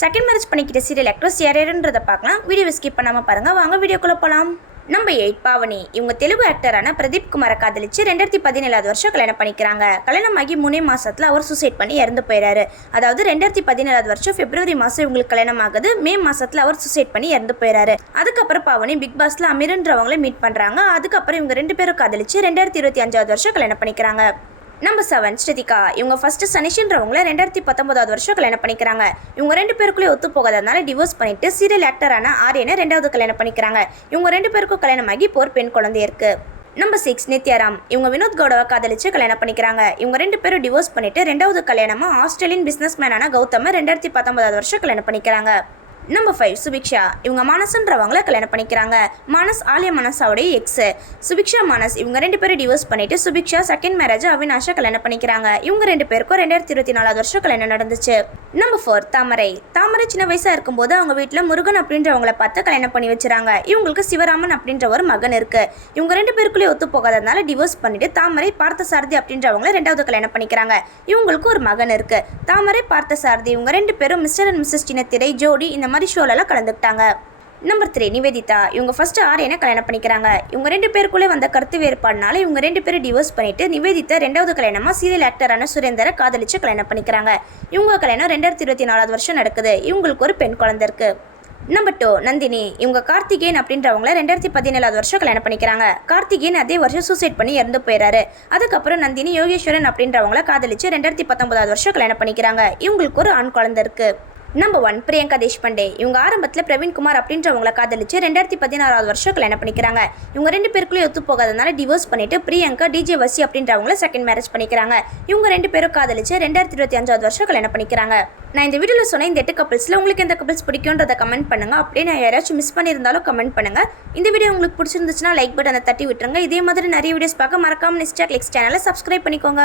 Second marriage பண்ணிக்கிட்ட serial actress யாருன்றதை பார்க்கலாம். வீடியோ ஸ்கிப் பண்ணாமல் பாருங்கள் வாங்க வீடியோக்குள்ளே போகலாம் நம்ம எயிட் பாவனி. இவங்க தெலுங்கு ஆக்டரான பிரதீப் குமாரை காதலிச்சு ரெண்டாயிரத்தி பதினேழாவது வருஷம் கல்யாணம் பண்ணிக்கிறாங்க. கல்யாணமாகி மூணே மாசத்துல அவர் சூசைட் பண்ணி இறந்து போயிறாரு. அதாவது ரெண்டாயிரத்தி பதினேழாவது வருஷம் பிப்ரவரி மாசம் இவங்களுக்கு கல்யாணம் ஆகுது. மே மாசத்துல அவர் சூசைட் பண்ணி இறந்து போயிறாரு. அதுக்கப்புறம் பாவனி பிக் பாஸ்ல அமீர்ன்றவங்கள மீட் பண்றாங்க. அதுக்கப்புறம் இவங்க ரெண்டு பேரும் காதலிச்சு ரெண்டாயிரத்தி இருபத்தி அஞ்சாவது வருஷம் கல்யாணம் பண்ணிக்கிறாங்க. Number seven Shrutika. இவங்க ஃபர்ஸ்ட் சனிஷன்றவங்கள ரெண்டாயிரத்தி பத்தொன்பதாவது வருஷம் கல்யாணம் பண்ணிக்கிறாங்க. இவங்க ரெண்டு பேருக்குள்ளே ஒத்து போகாதனால டிவோர்ஸ் பண்ணிட்டு சீரியல் ஆக்டரான ஆரியனை ரெண்டாவது கல்யாணம் பண்ணிக்கிறாங்க. இவங்க ரெண்டு பேருக்கும் கல்யாணமாகி போர் பெண் குழந்தை இருக்கு. Number six Nithyaram. இவங்க வினோத் கௌடவை காதலிச்சு கல்யாணம் பண்ணிக்கிறாங்க. இவங்க ரெண்டு பேரும் டிவோர்ஸ் பண்ணிட்டு ரெண்டாவது கல்யாணமா ஆஸ்திரேலியன் பிஸ்னஸ் மேனான கௌதம ரெண்டாயிரத்தி பத்தொன்பதாவது வருஷம் கல்யாணம் பண்ணிக்கிறாங்க. நம்பர் ஃபைவ் சுபிக்ஷா இவங்க மனசுன்றவங்களை கல்யாணம் பண்ணிக்கிறாங்க. மனஸ் ஆலியா மனசாவுடைய எக்ஸ் சுபிக்ஷா மனஸ் இவங்க ரெண்டு பேரும் டிவோர்ஸ் பண்ணிட்டு சுபிக்ஷா செகண்ட் மேரேஜ் அவினாஷா கல்யாணம் பண்ணிக்கிறாங்க. இவங்க ரெண்டு பேருக்கும் ரெண்டாயிரத்தி இருபத்தி நாலாவது வருஷம் கல்யாணம் நடந்துச்சு. நம்பர் ஃபோர் தாமரை. தாமரை சின்ன வயசாக இருக்கும்போது அவங்க வீட்டில் முருகன் அப்படின்றவங்கள பார்த்து கல்யாணம் பண்ணி வச்சுறாங்க. இவங்களுக்கு சிவராமன் அப்படின்ற ஒரு மகன் இருக்கு. இவங்க ரெண்டு பேருக்குள்ளேயே ஒத்து போகாததுனால டிவோர்ஸ் பண்ணிட்டு தாமரை பார்த்த சாரதி அப்படின்றவங்கள ரெண்டாவது கல்யாணம் பண்ணிக்கிறாங்க. இவங்களுக்கு ஒரு மகன் இருக்கு. தாமரை பார்த்த சாரதி இவங்க ரெண்டு பேரும் மிஸ்டர் அண்ட் மிஸ்ஸஸ் சின்னத்திரை ஜோடி இந்த மாதிரி ஷோலெல்லாம் கலந்துக்கிட்டாங்க. Number three Nivedhitha. இவங்க ஃபஸ்ட்டு ஆரியனை கல்யாணம் பண்ணிக்கிறாங்க. இவங்க ரெண்டு பேருக்குள்ளே வந்த கருத்து வேறுபாடுனால இவங்க ரெண்டு பேரும் டிவோர்ஸ் பண்ணிட்டு நிவேதிதா ரெண்டாவது கல்யாணமாக சீரியல் ஆக்டரான சுரேந்தரை காதலிச்சு கல்யாணம் பண்ணிக்கிறாங்க. இவங்க கல்யாணம் ரெண்டாயிரத்தி இருபத்தி நாலாவது வருஷம் நடக்குது. இவங்களுக்கு ஒரு பெண் குழந்தை இருக்கு. Number two Nandhini. இவங்க கார்த்திகேயன் அப்படின்றவங்கள ரெண்டாயிரத்தி பதினேழாவது வருஷம் கல்யாணம் பண்ணிக்கிறாங்க. கார்த்திகேயன் அதே வருஷம் சூசைட் பண்ணி இறந்து போயிறாரு. அதுக்கப்புறம் நந்தினி யோகேஸ்வரன் அப்படின்றவங்கள காதலிச்சு ரெண்டாயிரத்தி பத்தொன்பதாவது வருஷம் கல்யாணம் பண்ணிக்கிறாங்க. இவங்களுக்கு ஒரு ஆண் குழந்தை இருக்குது நம்பர் ஒன் பிரியங்கா தேஷ்பாண்டே. இவங்க ஆரம்பத்தில் பிரவீன்குமார் அப்படின்றவங்கள காதலிச்சு ரெண்டாயிரத்தி பதினாறாவது வருஷம் கல்யாணம் பண்ணிக்கிறாங்க. இவங்க ரெண்டு பேருக்குள்ளே ஒத்து போகாதனால டிவோர்ஸ் பண்ணிட்டு பிரியங்கா டிஜே வசி அப்படின்றவங்கள செகண்ட் மேரேஜ் பண்ணிக்கிறாங்க. இவங்க ரெண்டு பேரும் காதலிச்சு ரெண்டாயிரத்தி இருபத்தி அஞ்சாவது வருஷம் கல்யாணம் பண்ணிக்கிறாங்க. நான் இந்த வீடியோவில் சொன்ன இந்த எட்டு கப்பல்ஸில் உங்களுக்கு எந்த கப்பல்ஸ் பிடிக்குன்றதை கமெண்ட் பண்ணுங்க. அப்படியே நான் யாராச்சும் மிஸ் பண்ணியிருந்தாலும் கமெண்ட் பண்ணுங்க. இந்த வீடியோ உங்களுக்கு பிடிச்சிருந்துச்சுன்னா லைக் பட்டனை தட்டி விட்டுருங்க. இதே மாதிரி நிறைய வீடியோஸ் பார்க்க மறக்காம நிஸ்டாக் கிளிக்ஸ் சேனலை சப்ஸ்கிரைப் பண்ணிக்கோங்க.